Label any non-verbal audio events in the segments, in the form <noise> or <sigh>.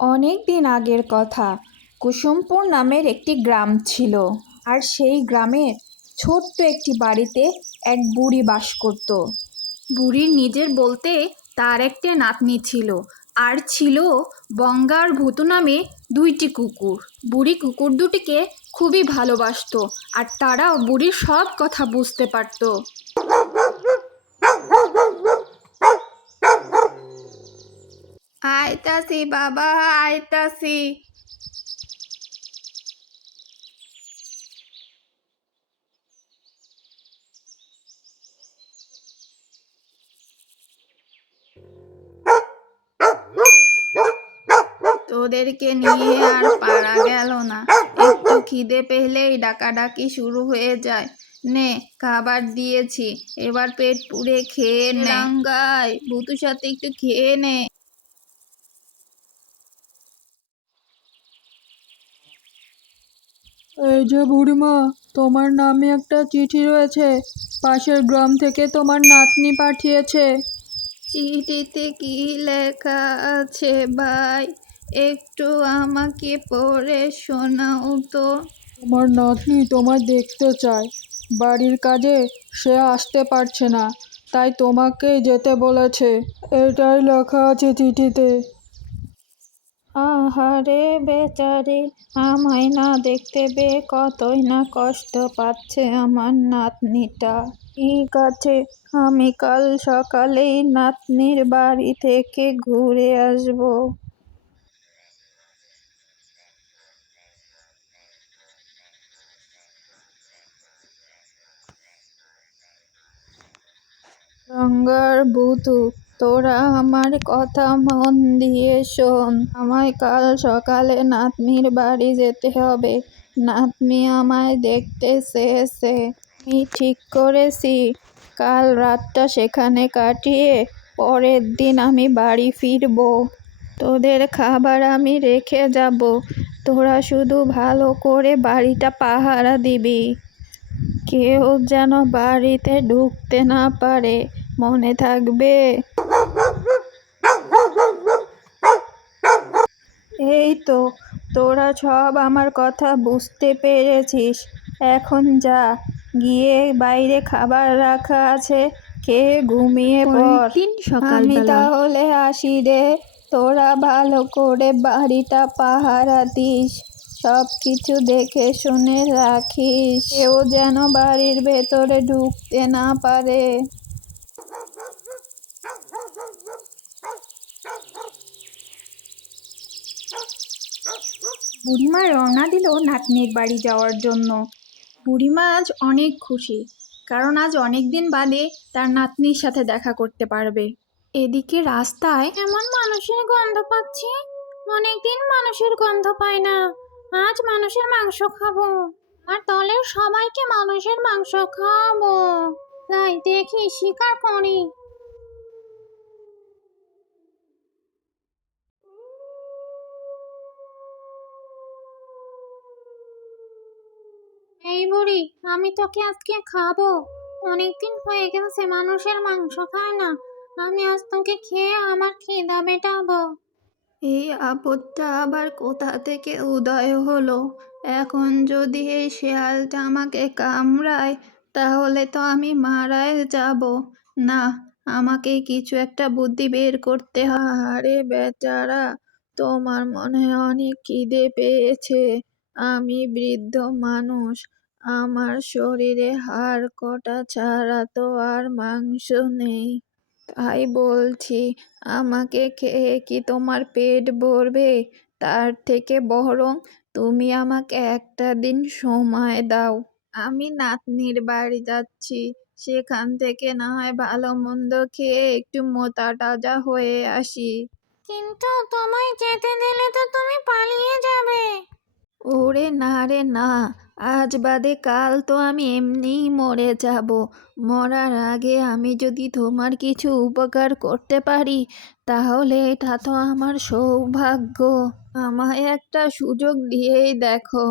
অনেক দিন আগের কথা। কুসুমপুর নামের একটি গ্রাম ছিল। আর সেই গ্রামের ছোট্ট একটি বাড়িতে এক বুড়ি বাস করত। বুড়ির নিজের বলতে তার একটা নাতনি ছিল। আর ছিল বঙ্গা আর ভুতু নামে দুইটি কুকুর। বুড়ি কুকুর দুটিকে খুবই ভালোবাসতো। আর তারাও বুড়ির সব কথা বুঝতে পারতো। আইতাছি বাবা, আইতাছি। তোদেরকে নিয়ে আর পারা গেল না। একটু খিদে পেলেই ডাকাডাকি শুরু হয়ে যায়। নে, খাবার দিয়েছি। এবার পেট পুড়ে খেয়ে নে। ভুতুর সাথে একটু খেয়ে নে। এই যে বুড়িমা তোমার নামে একটা চিঠি রয়েছে। পাশের গ্রাম থেকে তোমার নাতনি পাঠিয়েছে। চিঠিতে কি লেখা আছে ভাই? একটু আমাকে পড়ে শোনাও তো। তোমার নাতনি তোমায় দেখতে চায়। বাড়ির কাজে সে আসতে পারছে না তাই তোমাকেই যেতে বলেছে। এটাই লেখা আছে চিঠিতে। আহারে বেচারি, আমায় না দেখতে বে কতই না কষ্ট পাচ্ছে আমার নাতনিটা। ঠিক আছে আমি কাল সকালেই নাতনির বাড়ি থেকে ঘুরে আসব। গঙ্গার বুতু তোরা আমার কথা মন দিয়ে শোন। আমায় কাল সকালে নাতনির বাড়ি যেতে হবে। নাতনি আমায় দেখতে চেয়েছে। আমি ঠিক করেছি। কাল রাতটা সেখানে কাটিয়ে পরের দিন আমি বাড়ি ফিরবো। তোদের খাবার আমি রেখে যাব। তোরা শুধু ভালো করে বাড়িটা পাহারা দিবি। কেউ যেন বাড়িতে ঢুকতে না পারে। মনে থাকবে এই তো তোরা সব আমার কথা বুঝতে পেরেছিস। এখন যা গিয়ে বাইরে খাবার রাখা আছে খেয়ে ঘুমিয়ে পড়। দিন আমি তাহলে আসি রে তোরা ভালো করে বাড়িটা পাহারা দিস সব কিছু দেখে শুনে রাখিস। কেউ যেন বাড়ির ভেতরে ঢুকতে না পারে। বুড়িমা রওনা দিল নাতনির বাড়ি যাওয়ার জন্য। বুড়িমা আজ অনেক খুশি, কারণ আজ অনেক দিন বাদে তার নাতনির সাথে দেখা করতে পারবে। এদিকে রাস্তায় এমন মানুষের গন্ধ পাচ্ছি, অনেকদিন মানুষের গন্ধ পায় না। আজ মানুষের মাংস খাব, আর দলের সবাইকে মানুষের মাংস খাব তাই দেখি শিকার করি। আমি তোকে আজকে খাব। অনেকদিন হয়ে গেছে, মানুষের মাংস খায় না। আমি আজ তোকে খেয়ে আমার খিদা মেটাবো। এই আপদটা আবার কোথা থেকে উদয় হলো? এখন যদি এই শেয়ালটা আমাকে কামড়ায়, তাহলে তো আমি মারাই যাব। না, আমাকে কিছু একটা বুদ্ধি বের করতে আরে বেচারা, তোমার মনে হয় অনেক খিদে পেয়েছে। আমি বৃদ্ধ মানুষ আমার শরীরে হাড় কটা ছাড়া তো আর মাংস নেই। তাই বলছি, আমাকে খেয়ে কি তোমার পেট ভরবে? তার থেকে বরং তুমি আমাকে একটা দিন সময় দাও। আমি নাতনির বাড়ি যাচ্ছি। সেখান থেকে না হয় ভালো মন্দ খেয়ে একটু মোটা তাজা হয়ে আসি। কিন্তু তোমায় যেতে দিলে তো তুমি পালিয়ে যাবে। ওরে না রে না, আজ বাদে কাল তো আমি এমনিই মরে যাব। মরার আগে আমি যদি তোমার কিছু উপকার করতে পারি, তাহলে এটা তো আমার সৌভাগ্য। আমায় একটা সুযোগ দিয়েই দেখো,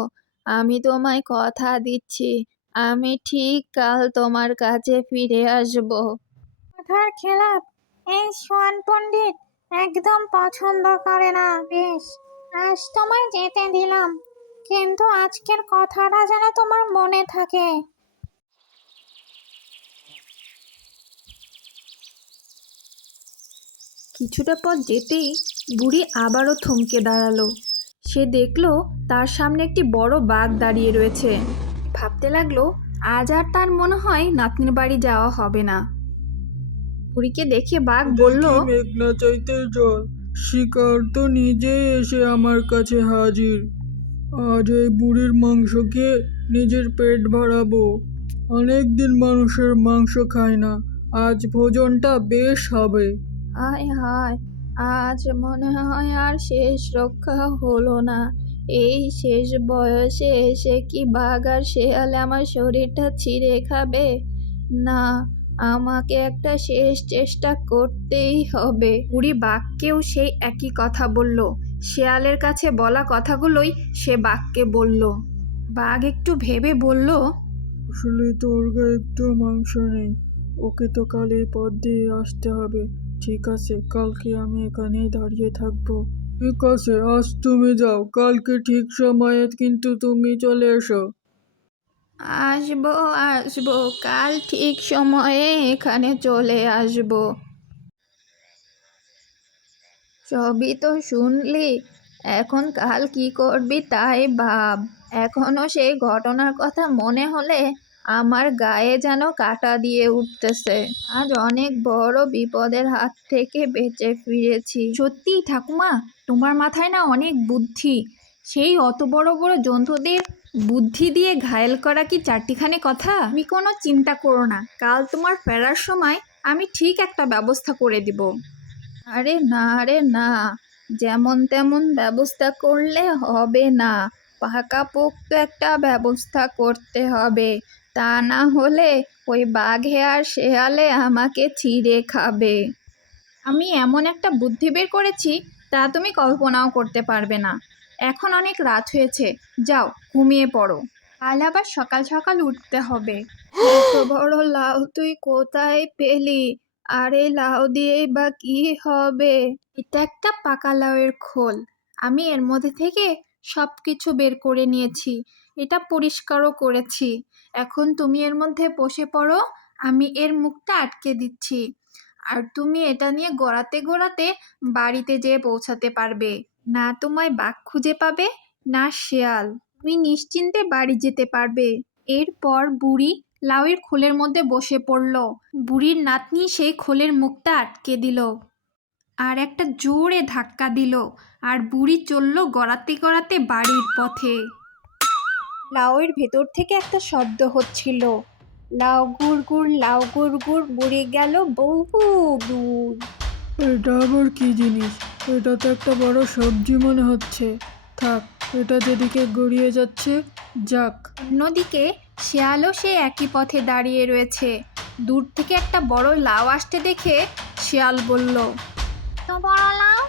আমি তোমায় কথা দিচ্ছি, আমি ঠিক কাল তোমার কাছে ফিরে আসব। কথার খেলাপ, এই সোয়ান পণ্ডিত, একদম পছন্দ করে না, বেশ। আজ তোমায় যেতে দিলাম। কিন্তু আজকের কথাটা যেন তোমার মনে থাকে। কিছুটা পথ যেতেই বুড়ি আবারও থমকে দাঁড়াল। সে দেখল তার সামনে একটি বড় বাঘ দাঁড়িয়ে রয়েছে। ভাবতে লাগল আজ আর তার মনে হয় নাতনির বাড়ি যাওয়া হবে না। বুড়িকে দেখে বাঘ বলল মেঘনা চাইতে জল শিকার তো নিজেই এসে আমার কাছে হাজির। আজ এই বুড়ির মাংস খেয়ে নিজের পেট ভরাবো। অনেক দিন মানুষের মাংস খায় না। আজ ভোজনটা বেশ হবে। আয় হায় আজ মনে হয় আর শেষ রক্ষা হলো না। এই শেষ বয়সে এসে কি বাঘ আর শেয়ালে আমার শরীরটা ছিঁড়ে খাবে? না আমাকে একটা শেষ চেষ্টা করতেই হবে। বুড়ি বাঘকেও সেই একই কথা বলল। শেয়ালের কাছে বলা কথাগুলোই সে বাঘকে বলল। বাঘ একটু ভেবে বলল আসলে তোর গায়ে একটু মাংস নেই ওকে তো কাল এই পথ দিয়ে আসতে হবে। ঠিক আছে কালকে আমি এখানেই দাঁড়িয়ে থাকব? ঠিক আছে আজ তুমি যাও কালকে ঠিক সময়ে কিন্তু তুমি চলে এসো। আসব আসব কাল ঠিক সময়ে এখানে চলে আসব। সবই তো শুনলি? এখন কাল কি করবি তাই ভাব। এখনও সেই ঘটনার কথা মনে হলে আমার গায়ে যেন কাটা দিয়ে উঠতেছে। আজ অনেক বড় বিপদের হাত থেকে বেঁচে ফিরেছি। সত্যিই ঠাকুমা, তোমার মাথায় না অনেক বুদ্ধি। সেই অত বড় বড় জন্তুদের বুদ্ধি দিয়ে ঘায়েল করা কি চারটিখানি কথা? তুমি কোনো চিন্তা করো না। কাল তোমার ফেরার সময় আমি ঠিক একটা ব্যবস্থা করে দিব। আরে না রে না। যেমন তেমন ব্যবস্থা করলে হবে না। পাকা পাকাপোক্ত একটা ব্যবস্থা করতে হবে। তা না হলে ওই বাঘে আর শেয়ালে আমাকে ছিঁড়ে খাবে। আমি এমন একটা বুদ্ধি বের করেছি, তা তুমি কল্পনাও করতে পারবে না। এখন অনেক রাত হয়েছে, যাও, ঘুমিয়ে পড়ো। কাল আবার সকাল সকাল উঠতে হবে। বড় লাউ তুই কোথায় পেলি? আর এই লাউ দিয়েই বা কি হবে? এটা একটা পাকা লাউয়ের খোল। আমি এর মধ্যে থেকে সব কিছু বের করে নিয়েছি। এটা পরিষ্কারও করেছি। এখন তুমি এর মধ্যে বসে পড়ো, আমি এর মুখটা আটকে দিচ্ছি। আর তুমি এটা নিয়ে গড়াতে গড়াতে বাড়িতে যেয়ে পৌঁছাতে পারবে। না তোমায় বাঘ খুঁজে পাবে, না শেয়াল। তুমি নিশ্চিন্তে বাড়ি যেতে পারবে। এরপর বুড়ি লাউয়ের খোলের মধ্যে বসে পড়ল। বুড়ির নাতনি সেই খোলের মুখটা আটকে দিল। আর একটা জোরে ধাক্কা দিল আর বুড়ি চলল গড়াতে গড়াতে বাড়ির পথে। লাউয়ের ভেতর থেকে একটা শব্দ হচ্ছিল। লাউ গুড় গুড় লাউ গুড় গুড় বুড়ি গেল বহু দূর এটা আবার কি জিনিস? এটা তো একটা বড় সবজি মনে হচ্ছে। থাক এটা যেদিকে গড়িয়ে যাচ্ছে যাক। অন্যদিকে শেয়ালও সে একই পথে দাঁড়িয়ে রয়েছে। দূর থেকে একটা বড় লাউ আসতে দেখে শেয়াল বলল তো বড় লাউ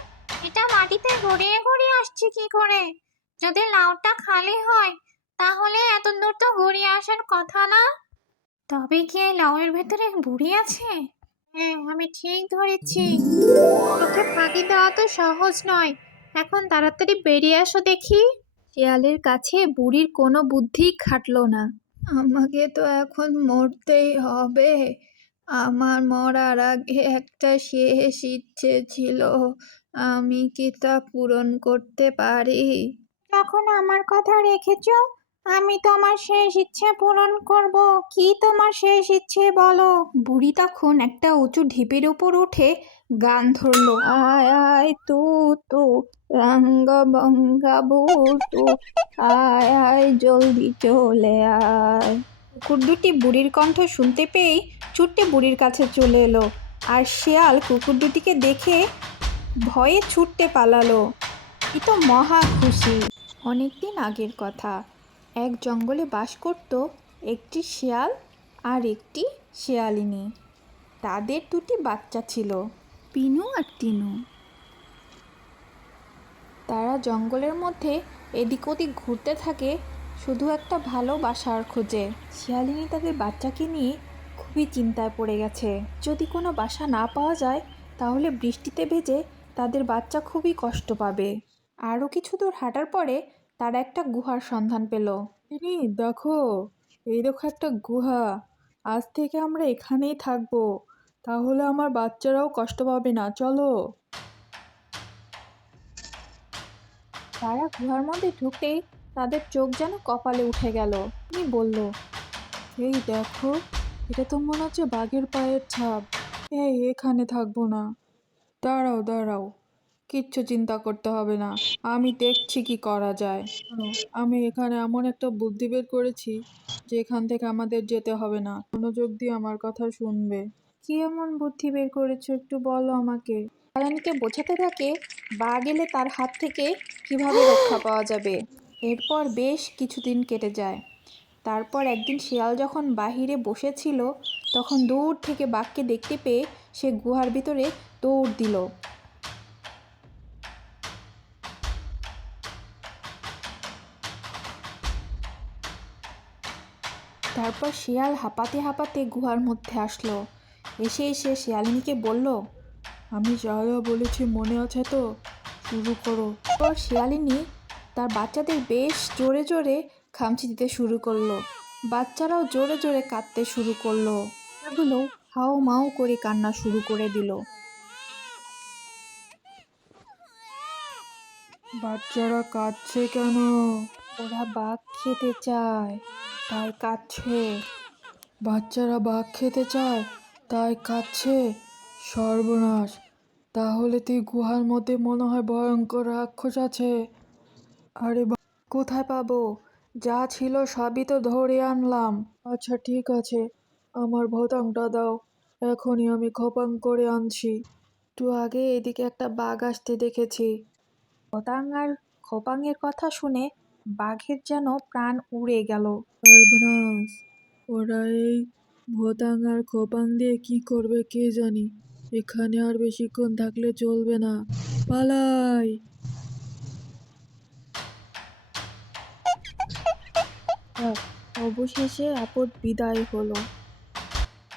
এটা মাটিতে গড়িয়ে গড়িয়ে আসছে কি করে? যদি লাউটা খালি হয় তাহলে এত দূর তো গড়িয়ে আসার কথা না? তবে কি এই লাউয়ের ভেতরে বুড়ি আছে? হ্যাঁ আমি ঠিক ধরেছি। ওকে ফাঁকি দেওয়া তো সহজ নয়। এখন তাড়াতাড়ি বেরিয়ে আসো দেখি। শেয়ালের কাছে বুড়ির কোনো বুদ্ধি খাটলো না। আমাকে তো এখন মরতেই হবে। আমার মরার আগে একটা শেষ ইচ্ছে ছিল। আমি কি তা পূরণ করতে পারি? এখন আমার কথা রেখেছ? আমি তোমার শেষ ইচ্ছে পূরণ করব। কি তোমার শেষ ইচ্ছে বলো? বুড়ি তখন একটা উঁচু ঢিপের উপর উঠে গান ধরলো, আয় আয় তু তু, রঙ্গ বঙ্গা তু, আয় আয়, জলদি চলে আয়। কুকুর দুটি বুড়ির কণ্ঠ শুনতে পেয়েই ছুটে বুড়ির কাছে চলে এলো আর শেয়াল কুকুর দুটিকে দেখে ভয়ে ছুটতে পালালো। এ তো মহা খুশি। অনেকদিন আগের কথা। এক জঙ্গলে বাস করত একটি শেয়াল আর একটি শেয়ালিনী। তাদের দুটি বাচ্চা ছিল, পিনু আর টিনু। তারা জঙ্গলের মধ্যে এদিক ওদিক ঘুরতে থাকে, শুধু একটা ভালো বাসার খোঁজে। শিয়ালিনী তাদের বাচ্চাকে নিয়ে খুবই চিন্তায় পড়ে গেছে। যদি কোনো বাসা না পাওয়া যায়, তাহলে বৃষ্টিতে ভেজে তাদের বাচ্চা খুবই কষ্ট পাবে। আরও কিছু দূর হাঁটার পরে তারা একটা গুহার সন্ধান পেল। ইনি, দেখো, এই দেখো একটা গুহা। আজ থেকে আমরা এখানেই থাকব। তাহলে আমার বাচ্চারাও কষ্ট পাবে না, চলো। তারা গুহার মধ্যে ঢুকতেই তাদের চোখ যেন কপালে উঠে গেল। তিনি বলল, এই দেখো, এটা তো মনে হচ্ছে বাঘের পায়ের ছাপ। এই, এখানে থাকব না। দাঁড়াও দাঁড়াও। কিচ্ছু চিন্তা করতে হবে না। আমি দেখছি কি করা যায়। আমি এখানে এমন একটা বুদ্ধি বের করেছি যে এখান থেকে আমাদের যেতে হবে না। মনোযোগ দিয়ে আমার কথা শুনবে। কি এমন বুদ্ধি বের করেছ একটু বলো আমাকে। আলানকে বোঝাতে থাকে বাঘ এলে তার হাত থেকে কীভাবে রক্ষা পাওয়া যাবে। এরপর বেশ কিছুদিন কেটে যায়। তারপর একদিন শিয়াল যখন বাহিরে বসেছিল, তখন দূর থেকে বাঘকে দেখতে পেয়ে সে গুহার ভিতরে দৌড় দিল। তারপর শিয়াল হাঁপাতে হাঁপাতে গুহার মধ্যে আসলো। এসে এসে শিয়ালিনীকে বলল, আমি যা যা বলেছি, মনে আছে তো? শুরু করো। তারপর শিয়ালিনী তার বাচ্চাদের বেশ জোরে জোরে খামচি দিতে শুরু করল। বাচ্চারাও জোরে জোরে কাঁদতে শুরু করল। এগুলো হাও মাও করে কান্না শুরু করে দিল। বাচ্চারা কাঁদছে কেন? ওরা বাঘ খেতে চায়, তাই কাঁদছে। বাচ্চারা বাঘ খেতে চায়, তাই কাঁদছে। সর্বনাশ, তাহলে তুই গুহার মধ্যে মনে হয় ভয়ঙ্কর রাক্ষস আছে। আরে কোথায় পাবো? যা ছিল সবই তো ধরে আনলাম। আচ্ছা ঠিক আছে, আমার ভতাংটা দাও, এখনই আমি খপাং করে আনছি। একটু আগে এদিকে একটা বাঘ আসতে দেখেছি। পতাং আর খপাংয়ের কথা শুনে বাঘের যেন প্রাণ উড়ে গেল। সর্বনাশ! ওরা এই ভোতাং আর খোপাং দিয়ে কি করবে কে জানি? এখানে আর বেশিক্ষণ থাকলে চলবে না। পালাই! অবশেষে আপদ বিদায় হলো।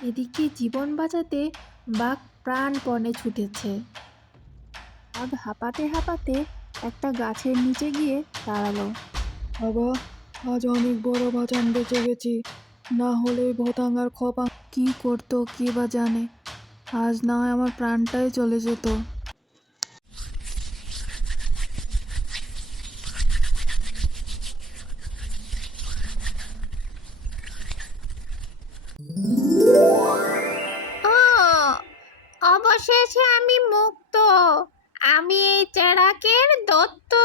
এদিকে জীবন বাঁচাতে বাঘ প্রাণপণে ছুটেছে। বাঘ হাঁপাতে হাঁপাতে একটা গাছের নিচে গিয়ে দাঁড়াল। বাবা, আজ অনেক বড় বাঁচান বেঁচে গেছি। না হলে ওই ভোতাং আর খপাং কি করতো, কি বা জানে? আজ না হয় আমার প্রাণটাই চলে যেত। অবশেষে আমি মুক্ত। আমি এই চেরাকের দত্ত।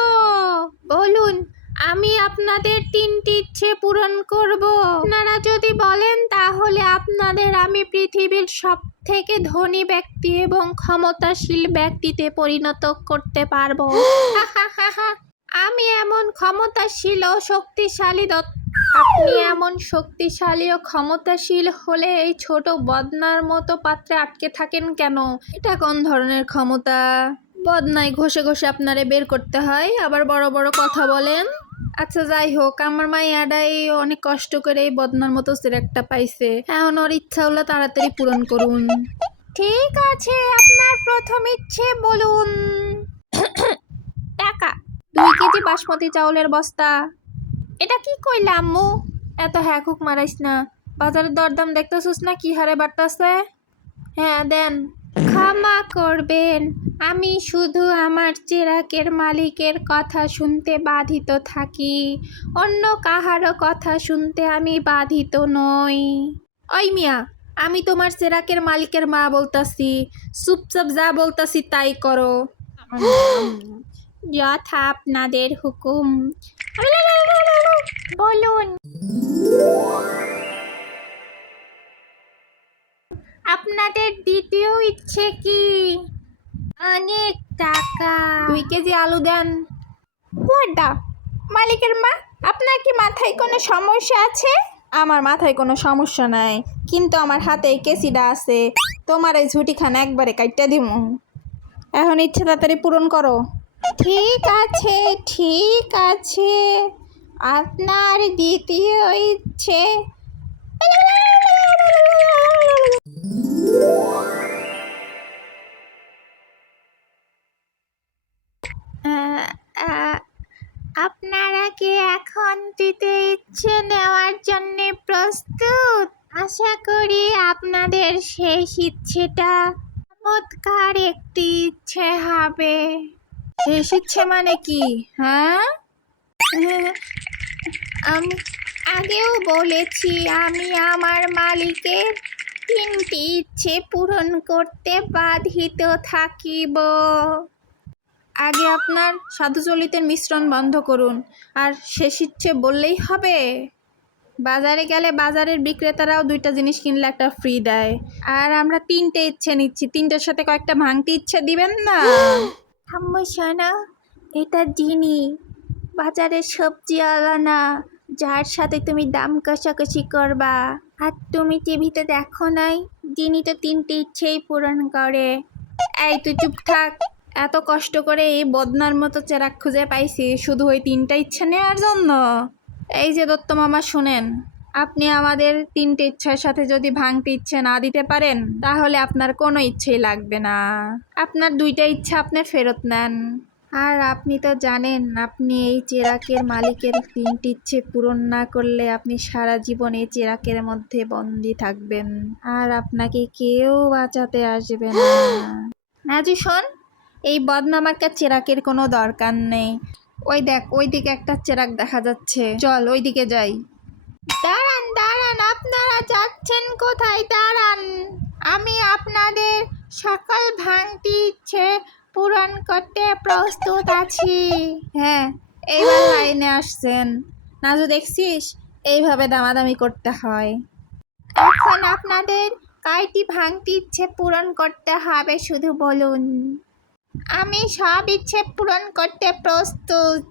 আমি আপনাদের তিনটি ইচ্ছে পূরণ করব। আপনারা যদি বলেন তাহলে আপনাদের আমি পৃথিবীর সব থেকে ধনী ব্যক্তি এবং ক্ষমতাশীল ব্যক্তিতে পরিণত করতে পারব। <gasps> আমি এমন ক্ষমতাশীল ও শক্তিশালী দত্ত। আপনি এমন শক্তিশালী ও ক্ষমতাশীল হলে এই ছোট বদনার মতো পাত্রে আটকে থাকেন কেন? এটা কোন ধরনের ক্ষমতা? বদনায় ঘষে ঘষে আপনারে বের করতে হয় আবার বড় বড় কথা বলেন। আচ্ছা যাই হোক আমার মাইয়াডাই অনেক কষ্ট করে এই বদনার মতো সিরেকটা পাইছে। এখন ওর ইচ্ছা হলো তাড়াতাড়ি পূরণ করুন। ঠিক আছে আপনার প্রথম ইচ্ছে বলুন। টাকা। দুই কেজি বাসমতি চাউলের বস্তা। এটা কি কইলা আম্মু? এত হ্যাকুক মারাইস না। বাজারের দরদাম দেখতেছিস না কি হারে বাড়তাছে? হ্যাঁ দেন। ক্ষমা করবেন। আমি শুধু আমার চেরাকের মালিকের কথা শুনতে বাধিত থাকি। অন্য কাহারও কথা শুনতে আমি বাধিত নই। ওই মিয়া আমি তোমার চেরাকের মালিকের মা বলতাছি। চুপচাপ যা বলতাছি তাই করো। <gasps> যথা আপনাদের হুকুম। বলুন। আপনাদের দ্বিতীয় ইচ্ছে কি? অনেক টাকা। দুই কেজি আলু দেন। ওয়াডা মালিকের মা আপনার কি মাথায় কোনো সমস্যা আছে? আমার মাথায় কোনো সমস্যা নাই কিন্তু আমার হাতে এই কেসিটা আছে। তোমার এই ঝুটিখানা একবারে কাইটা দিমু। এখন ইচ্ছে তাড়াতাড়ি পূরণ করো। ঠিক আছে ঠিক আছে। আপনার দ্বিতীয় ইচ্ছে আপনারা কি এখন দিতে ইচ্ছে নেওয়ার জন্য প্রস্তুত? আশা করি আপনাদের শেষ ইচ্ছেটা চমৎকার একটি ইচ্ছে হবে। শেষ ইচ্ছে মানে কি হ্যাঁ? আমি আগেও বলেছি আমি আমার মালিকের তিনটি ইচ্ছে পূরণ করতে বাধিত থাকিব। আগে আপনার সাধুচলিতের মিশ্রণ বন্ধ করুন আর শেষ ইচ্ছে বললেই হবে। বাজারে গেলে বাজারের বিক্রেতারাও দুইটা জিনিস কিনলে একটা ফ্রি দেয়। আর আমরা তিনটে ইচ্ছে নিচ্ছি তিনটের সাথে কয়েকটা ভাঙতে ইচ্ছে দিবেন না। আম্মু শোনো এটা জিনি বাজারের সবজি না যার সাথে তুমি দাম কষাকষি করবা। আর তুমি টিভিতে দেখো নাই জিনি তো তিনটে ইচ্ছেই পূরণ করে। এই তুই চুপ থাক। এত কষ্ট করে এই বদনার মতো চেরাক খুঁজে পাইছি, শুধু ওই তিনটা ইচ্ছে নেওয়ার জন্য। এই যে দত্ত মামা, শুনেন, আপনি আমাদের তিনটে ইচ্ছার সাথে যদি ভাঙতে ইচ্ছে না দিতে পারেন, তাহলে আপনার কোনো ইচ্ছেই লাগবে না। আপনার দুইটা ইচ্ছা আপনি ফেরত নেন। আর আপনি তো জানেন, আপনি এই চেরাকের মালিকের তিনটি ইচ্ছে পূরণ না করলে আপনি সারা জীবন এই চেরাকের মধ্যে বন্দি থাকবেন। আর আপনাকে কেউ বাঁচাতে আসবে না। শোন, এই বদনামার্কার চেরাকের কোনো দরকার নেই। ওই দেখ ওই দিকে একটা চেরাক দেখা যাচ্ছে। চল ওই দিকে যাই। দাঁড়ান দাঁড়ান, আপনারা যাচ্ছেন কোথায়? দাঁড়ান, আমি আপনাদের সকল ভাঙতি ইচ্ছে পূরণ করতে প্রস্তুত আছি। হ্যাঁ এইবার লাইনে আসছেন। নাজু, দেখছিস? এইভাবে দামাদামি করতে হয়। এখন আপনাদের কাইটি ভাঙতে ইচ্ছে পূরণ করতে হবে শুধু বলুন। আমি সব ইচ্ছে পূরণ করতে প্রস্তুত।